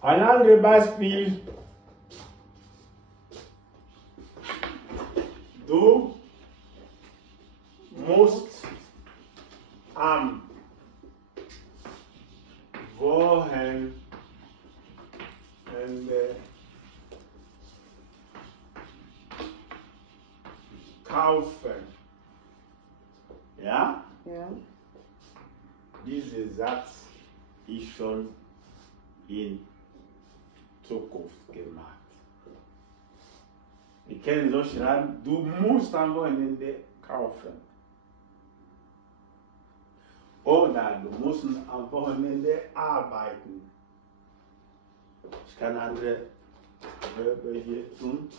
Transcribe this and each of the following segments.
Ein anderes Beispiel. Du musst am Wochenende kaufen. Ja? Ja. Dieser Satz ist schon in Zukunft gemacht. Wir können so schreiben, du musst am Wochenende kaufen. Oder du musst am Wochenende arbeiten. Ich kann andere Verben hier tun.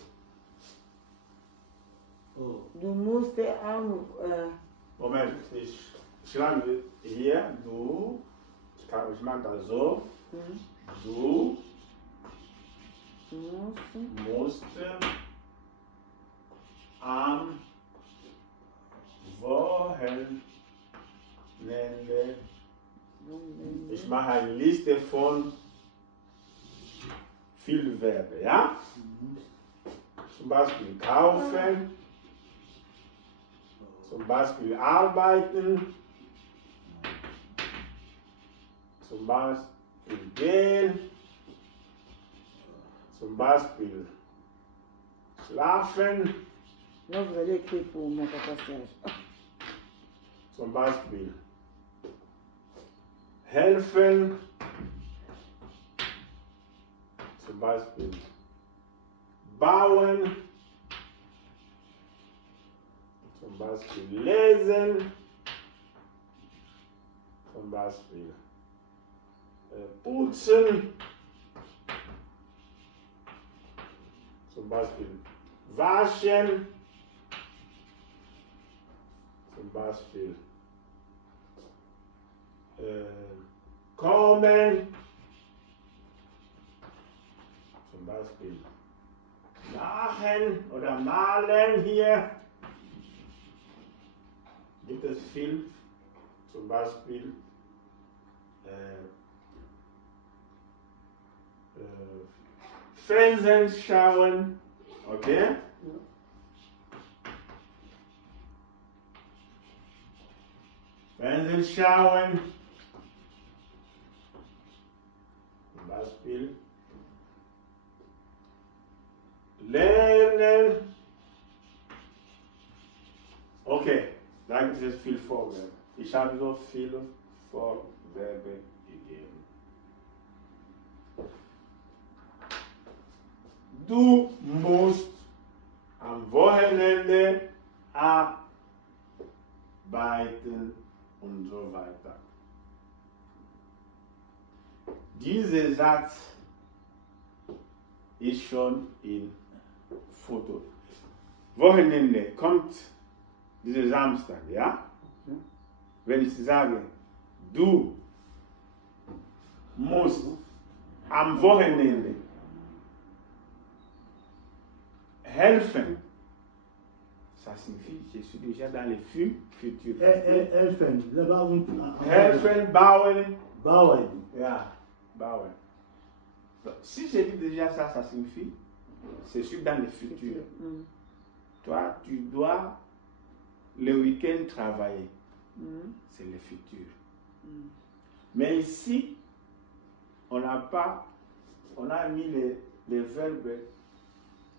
Oh. Du musst am... Moment, ich schreibe hier, du, ich mache das so, du musst am Wochenende, ich mache eine Liste von vielen Verben, ja? Zum Beispiel kaufen, zum Beispiel arbeiten, zum Beispiel gehen, zum Beispiel schlafen, Là, vous allez écrire pour mon papa Serge. zum Beispiel helfen, zum Beispiel bauen, zum Beispiel lesen, zum Beispiel putzen, zum Beispiel waschen, zum Beispiel kommen, zum Beispiel machen oder malen hier. Gibt es viel, zum Beispiel Fernsehen schauen, okay? Fernsehen schauen, zum Beispiel lernen. Okay, da gibt es viel Vorverben. Ich habe so viele Vorverben gegeben. Du musst am Wochenende arbeiten und so weiter. Dieser Satz ist schon in Foto. Wochenende kommt dieser Samstag, ja? Wenn ich sage, du musst am Wochenende helfen, ça signifie, je suis déjà dans le futur. Helfen, Helfen, bauen. Bauen. Ja, bauen. Si je dis déjà ça, ça signifie, c'est sûr dans le futur. Toi, tu dois le week-end travailler. C'est le futur. Mais ici, on n'a pas, on a mis les verbes,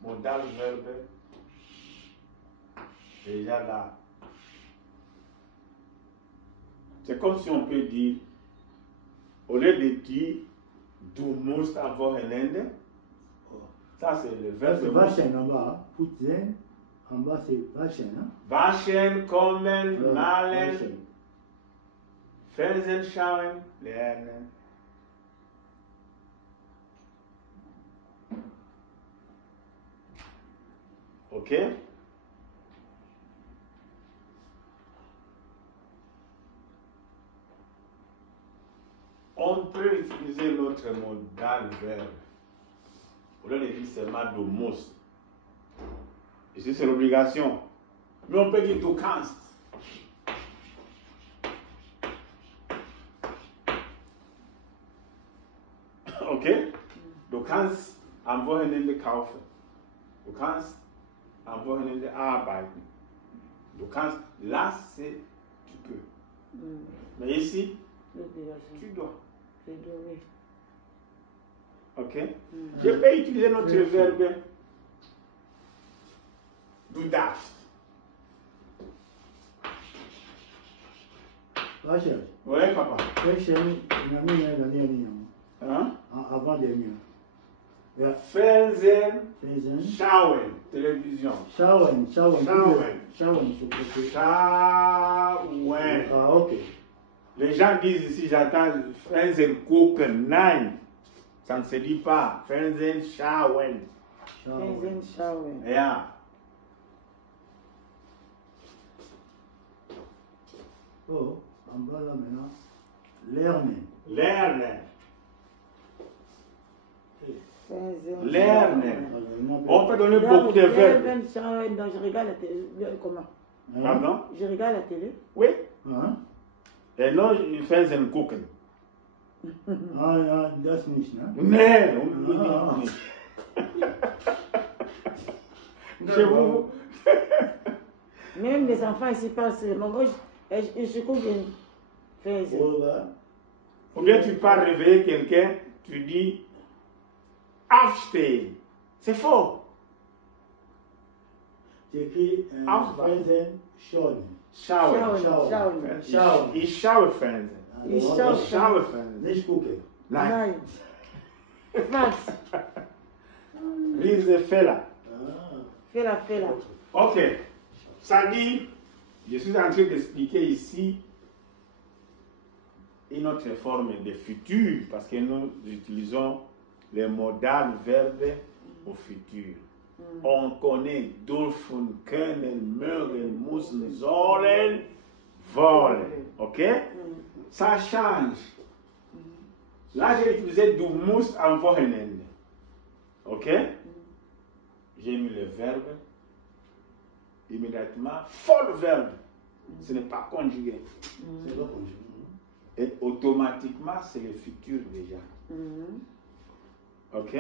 modal verbe, déjà là. C'est comme si on peut dire, au lieu de dire, du musst am Wochenende, ça c'est le verbe. C'est waschen en bas, putzen, en bas c'est waschen. Hein? Waschen, kommen, malen, Waschen. Fernsehen schauen, lernen. Ok? On peut utiliser l'autre modal verbe. Au lieu de dire seulement du musst. Ici c'est l'obligation. Mais on peut dire du kannst. Ok? Du kannst am Wochenende kaufen. Du kannst am Wochenende arbeiten. Du kannst, laisser, tu peux. Mais ici, tu dois. Ok? Je peux utiliser notre verbe du DAF. Rachel, Oui, papa. Hein? Avant dernier. Fernsehen, Fernsehen. schauen, télévision. Schauen. Schauen. Ah, ok. Les gens disent ici, j'entends Fernsehen gucken. Nein, ça ne se dit pas. Fernsehen schauen. Fernsehen schauen. Ja. Oh, en bas là maintenant. Lernen. Lernen. Fernsehen Lernen. schauen. On peut donner Donc, beaucoup de verbes. Fernsehen schauen, donc je regarde la télé. Comment? Pardon? Je regarde la télé. Oui. Hein? Et non, Fernsehen gucken. Ah, das nicht, ne? Nee, Ah. Chez vous, Même les enfants ici passent. Moi, je combien Fernsehen. Oder? ou bien tu pars réveiller quelqu'un, tu dis aufstehen. C'est faux. Tu écris Aufwachen. Fernsehen schon. Schauen. Schauen. Ich schaue Fernsehen. Ich Also, schaue. Ich schaue Fernsehen. Nicht gucken. Nein. Nein. Max, Lise Fehler. Ah. fais-la. Ok. Ça dit, je suis en train d'expliquer ici une autre forme de futur parce que nous utilisons les modales verbes au futur. On connaît dürfen, können, mögen, müssen, sollen, wollen. Ok? Ça change. Là, j'ai utilisé du muss am Wochenende. Ok? J'ai mis le verbe. Immédiatement, faut le verbe. Ce n'est pas conjugué. C'est pas conjugué. Et automatiquement, c'est le futur déjà. Ok?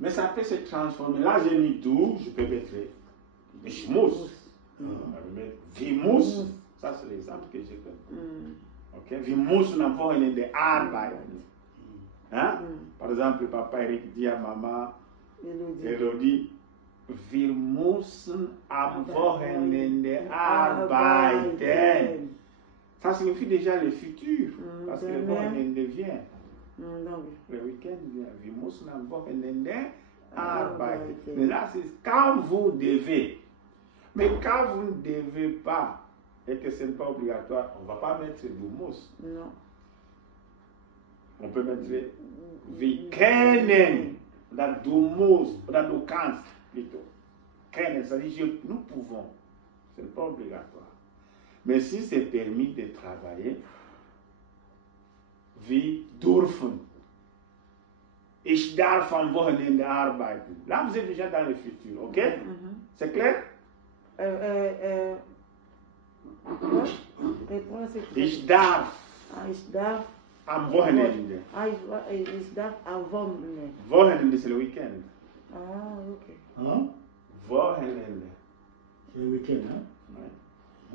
Mais ça peut se transformer. Là, j'ai mis du, je peux mettre ich muss. Je vais mettre wir muss. Ça, c'est l'exemple que je donne. Ok? Wir müssen am Wochenende arbeiten. Hein? Par exemple, papa Eric dit à maman, Elodie, wir müssen am Wochenende arbeiten. Ça signifie déjà le futur, parce que le Wochenende vient. Le week-end vient. Wir müssen am Wochenende arbeiten. Mais là, c'est quand vous devez. Mais quand vous ne devez pas, et que ce n'est pas obligatoire, on ne va pas mettre du muss. Non. On peut mettre wir können. Oder du musst, oder du kannst, plutôt. Können, ça veut dire nous pouvons. Ce n'est pas obligatoire. Mais si c'est permis de travailler, wir dürfen. Ich darf am Wochenende arbeiten. Là, vous êtes déjà dans le futur, ok? C'est clair? Quoi? Réponds, c'est quoi? Ich darf Ah, ich darf. am Wochenende. Ah, ich darf am Wochenende. Wochenende, c'est le week-end. Ah, ok. Hein? Wochenende. C'est le week-end, hein? Ouais.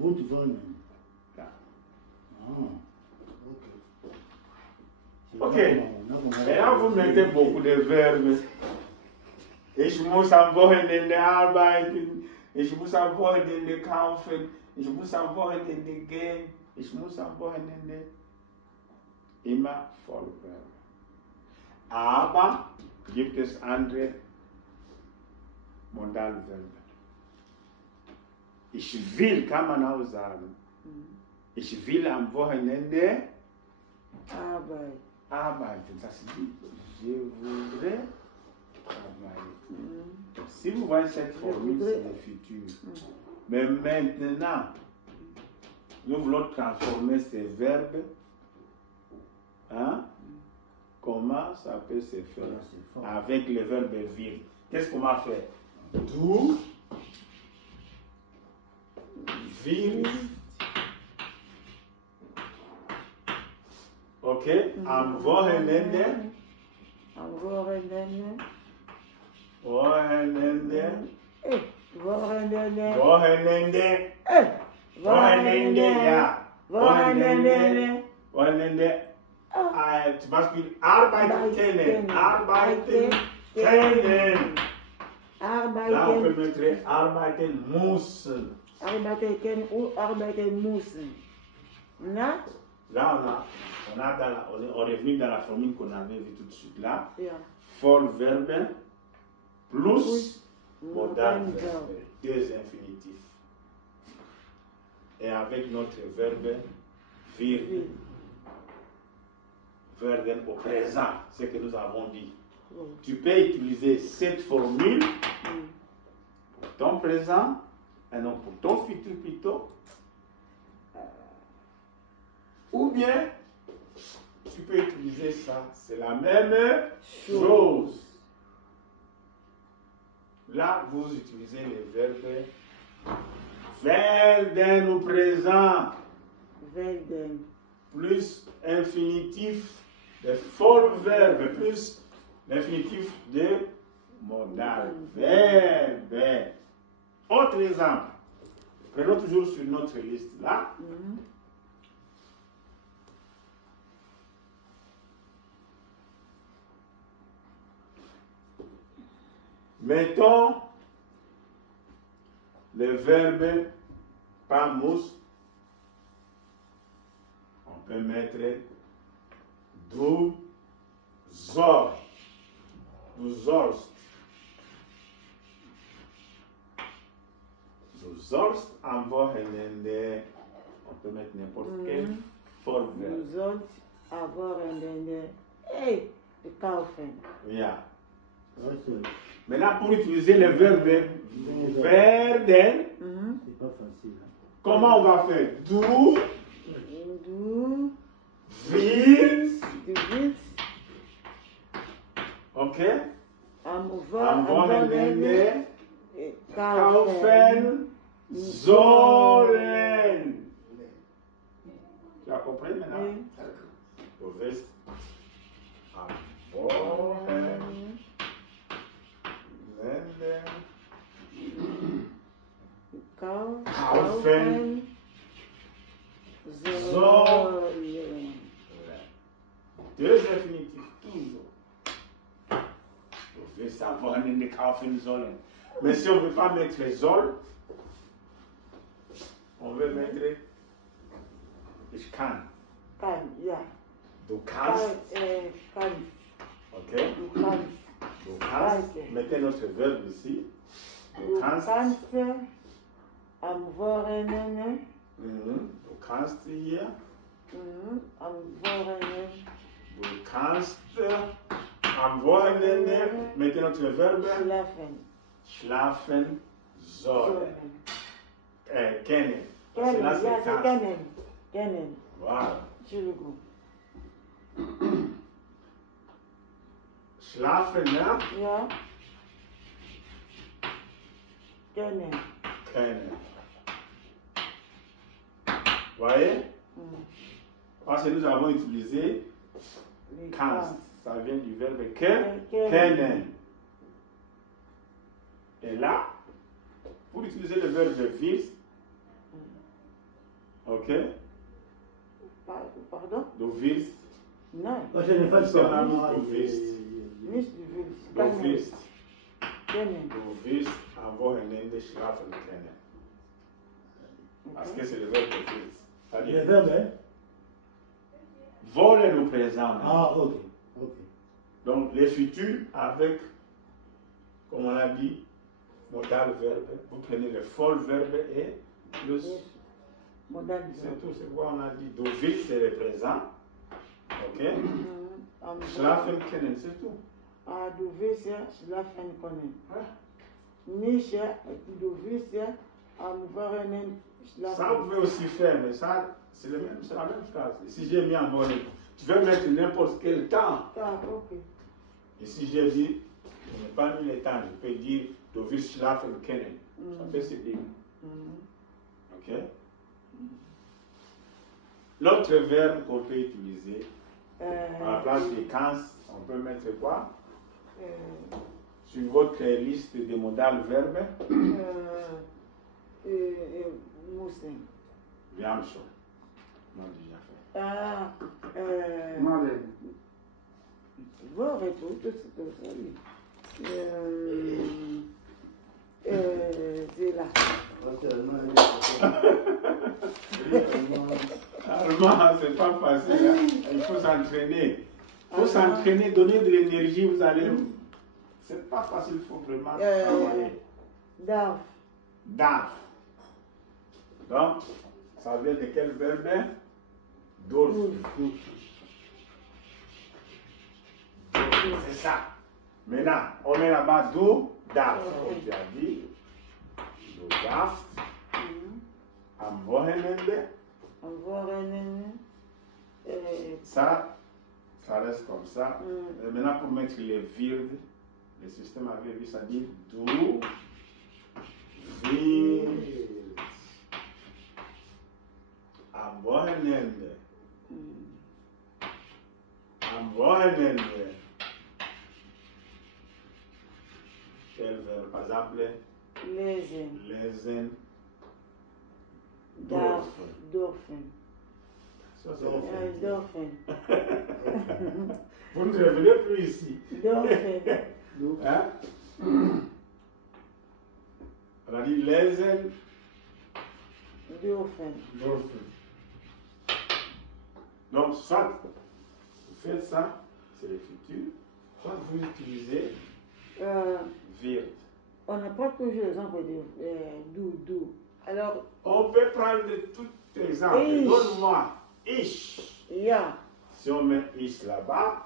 Gut Wochenende. Ja. Ah, ok. Ok. Et là, vous mettez beaucoup de verbes. Ich muss am Wochenende arbeiten. Ich muss am Wochenende kaufen. Ich muss am Wochenende gehen. Ich muss am Wochenende. Immer Vollverben. Aber gibt es andere Modalverben. Ich will, kann man auch sagen. Ich will am Wochenende arbeiten. Ça signifie, je voudrais travailler. Si vous voyez cette formule, c'est le futur. Mais maintenant, nous voulons transformer ces verbes. Hein? Comment ça peut se faire? Avec le verbe will. Qu'est-ce qu'on va faire? Du willst. Ok? Am Wochenende Vorendene. Vorendene. Vorendene. Vorendene. Vorendene. Ja. Vorendene. Vorendene. Zum Beispiel Arbeit kennen. Arbeiten kennen. Là, on peut mettre arbeiten müssen. Arbeiten kennen ou arbeiten müssen. Na? Là, on est venu dans la formule qu'on avait vue tout de suite là. Ja. Vollverbe plus modal Modal verbe. Deux infinitifs. Et avec notre verbe vir. Verbe au présent, ce que nous avons dit. Tu peux utiliser cette formule pour ton présent et non pour ton futur plutôt. Ou bien, tu peux utiliser ça. C'est la même chose. Là, vous utilisez les verbes werden au présent. Werden. Plus infinitif de Vollverbe, plus l'infinitif de modal verbe. Autre exemple. Prenons toujours sur notre liste là. Mettons le verbe pamus. On peut mettre du sollst. Du sollst. Du sollst am Wochenende. On peut mettre n'importe quel Vollverbe. Du sollst am Wochenende. Hey, kaufen. Yeah. Maintenant, pour utiliser le verbe werden, C'est pas facile. comment on va faire? Du willst. Du willst Ok? am Wochenende kaufen kaufen sollen. Tu as compris maintenant? Oui. Du willst am Wochenende kaufen sollen. Deux infinitifs, toujours. Du willst am Wochenende kaufen sollen. Mais si on ne veut pas mettre les soll, on veut mettre ich kann. Kann, ja. Du kannst. Kann. Ok? Du kannst. Du kannst. Mettez notre verbe ici. Du kannst am Wochenende. Du kannst hier. Am Wochenende. Du kannst am Wochenende. Mettez notre verbe. Schlafen. Schlafen sollen. Kennen. Kennen, Là, ja, c'est c'est kennen. Kennen. Voilà. Entschuldigung. Schlafen, ne? Ja. Kennen. Kennen. Voyez? Parce que nous avons utilisé kannst. Ça vient du verbe kennen. Et là, pour utiliser le verbe willst, ok? Pardon? Du willst. Non. Moi, je ne fais pas. Du willst. Nicht du willst. Du willst. Kennen. Du willst am Wochenende schlafen kennen. Parce que c'est le verbe willst. Le C'est-à-dire, verbe, hein? wollen au présent. Ah, ok. Ok. Donc, les futurs avec, comme on a dit, modal verbe. Vous prenez le Vollverbe et plus. Modal C'est tout ce qu'on a dit. Du willst, c'est le présent. Ok? Schlafen kennen, c'est tout. Ah, du willst ja schlafen können. Ouais. Nicht ja, du willst ja am Wochenende Ça, schlafen. vous pouvez aussi faire, mais ça, c'est la même phrase. Et si j'ai mis en bonne, tu veux mettre n'importe quel temps. Ah, ok. Et si j'ai dit, je n'ai pas mis le temps, je peux dire, du willst schlafen kennen. Ça peut se dire. Ok? L'autre verbe qu'on peut utiliser, à la place de kannst, on peut mettre quoi? Sur votre liste de modal verbe? Moussin. Viens chaud. Non, déjà fait. Voir et tout, tout ça. C'est là. Allemand, c'est pas facile. Hein? Il faut s'entraîner. Il faut s'entraîner, donner de l'énergie, vous allez. C'est pas facile, il faut vraiment travailler. Daf. Daf. Donc, ça vient de quel verbe? Dolf. C'est ça. Maintenant, on est là-bas, do, daf. Comme tu as dit. Do, daf. Am Wochenende. Ça reste comme ça. Et maintenant, pour mettre les virgules, le système avait vu ça dit do, virgules. Am Wochenende. Am Wochenende. Quel verbe? Par exemple, lesen. Dorfen. Ça, c'est le fait. Dorfen. Vous ne revenez plus ici. Dorfen. Hein? On a dit lesen. Dorfen. Donc, soit vous faites ça, c'est le futur, soit vous utilisez wird. On n'a pas toujours l'exemple de do. Alors, On peut prendre tout exemple. Ich. Donne-moi ich. ya. Si on met ich là-bas,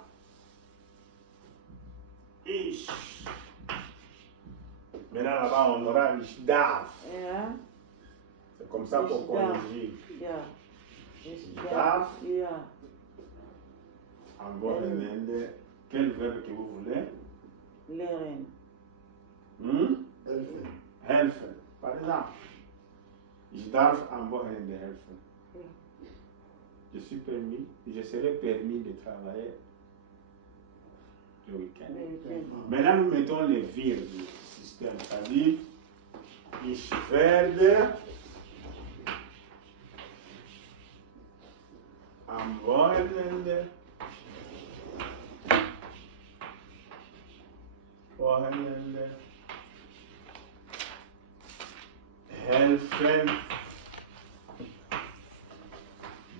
ich. Maintenant là-bas, on aura ich darf. Ja. C'est comme ça qu'on conjugue. Ja. Ich darf. Ja. En Wochenende, quel verbe que vous voulez? Leren. Helfen. Par exemple, ich darf am Wochenende helfen. Je serai permis de travailler le week-end. Maintenant, nous mettons les virgules du système, c'est-à-dire, ich werde am Wochenende helfen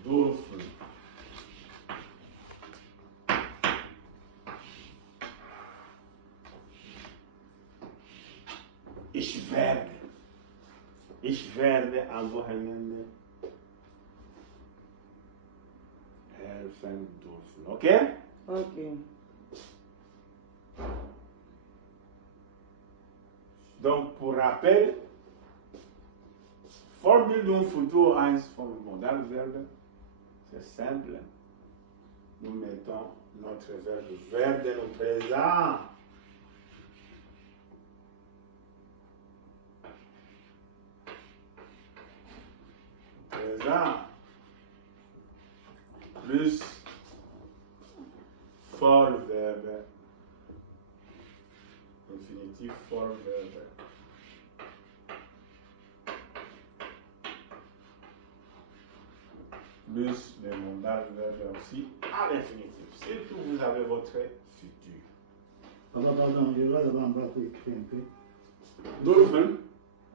dürfen. Ich werde am Wochenende helfen dürfen. Okay? Ok. Donc, pour rappel, Vorbildung Futur 1 vom Modalverbe, c'est simple. Nous mettons notre verbe de nous présent. Présent plus Vollverbe, infinitif Vollverbe. Plus le modalverbe aussi à l'infinitif. Surtout vous avez votre futur. Pardon, je vais d'abord en bas pour écrire un peu. Dürfen.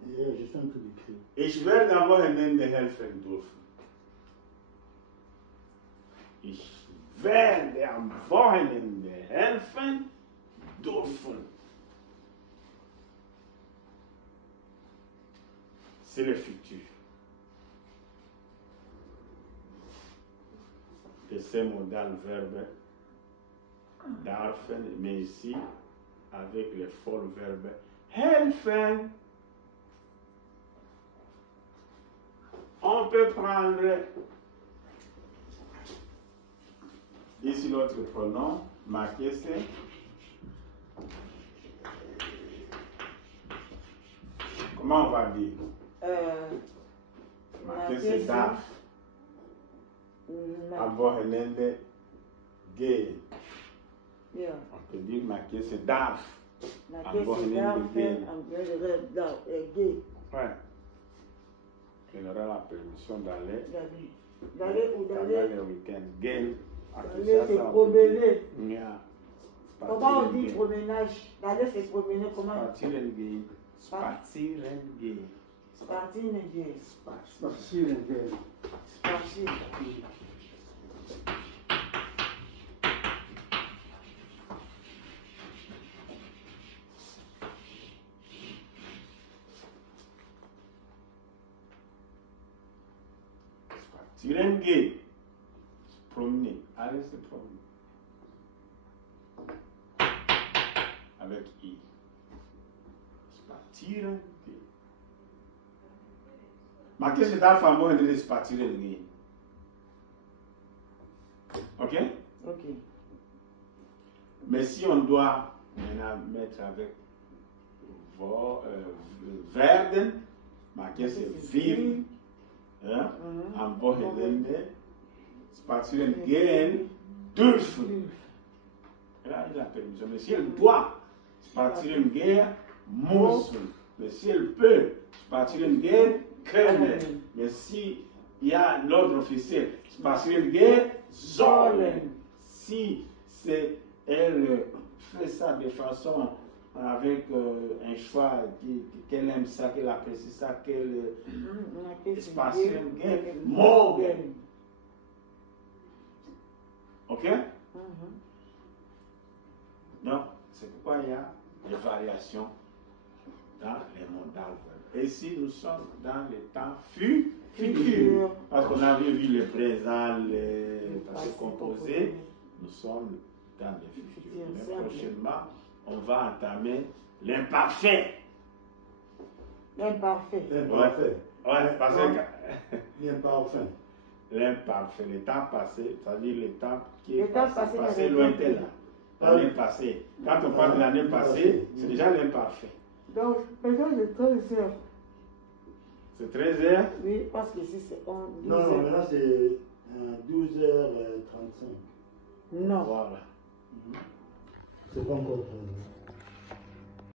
Je suis en train d'écrire. Ich werde am Wochenende helfen dürfen. Ich werde am Wochenende helfen dürfen. C'est le futur. De ces modal verbes darfen, mais ici avec le Vollverbe helfen. On peut prendre ici l'autre pronom, marqué c'est comment on va dire? Marqué c'est darf. Am Wochenende gehen. Yeah. On peut dire marqué c'est DAF. La caisse est d'affaires, gay. Ouais. Il aura la permission d'aller D'aller ou d'aller le week-end. Gay. se promener. Yeah. Comment on dit promenage? D'aller se promener, comment? Spazieren gehen. Spazieren gehen. Spazieren gehen. Spazieren gehen. Spazieren. Spazieren gehen. Se promener. Aller se promener. Avec I. Spazieren gehen. Marquez ce DAF en mot de spazieren gehen. Ok? Ok. Mais si on doit maintenant mettre avec werden, marquez c'est vivre. Hein? Am Wochenende spazieren gehen dürfen. Là, il a permission. Mais si elle doit spazieren gehen müssen. Mais si elle peut spazieren gehen können. Mais si il y a l'ordre officiel spazieren gehen sollen. Si elle fait ça de façon avec un choix qu'elle aime ça, qu'elle apprécie ça, qu'elle spazieren gehen morgen. Ok? Donc, c'est pourquoi il y a des variations dans les modales. Et ici, nous sommes dans les temps futurs. Parce qu'on avait vu le présent, le passé composé. Nous sommes dans le futur. Mais prochainement, on va entamer l'imparfait. L'imparfait. L'imparfait. Ouais, parce que L'imparfait. l'imparfait, le temps passé, c'est-à-dire le temps qui est Le temps passé, passé lointain là. L'année passée. Quand on parle de l'année passée, c'est déjà l'imparfait. Donc, maintenant, j'ai 13 heures. C'est 13 heures. Oui, parce que ici, c'est 11. Non, non, maintenant c'est 12h35. Non. Voilà. C'est pas encore 13h.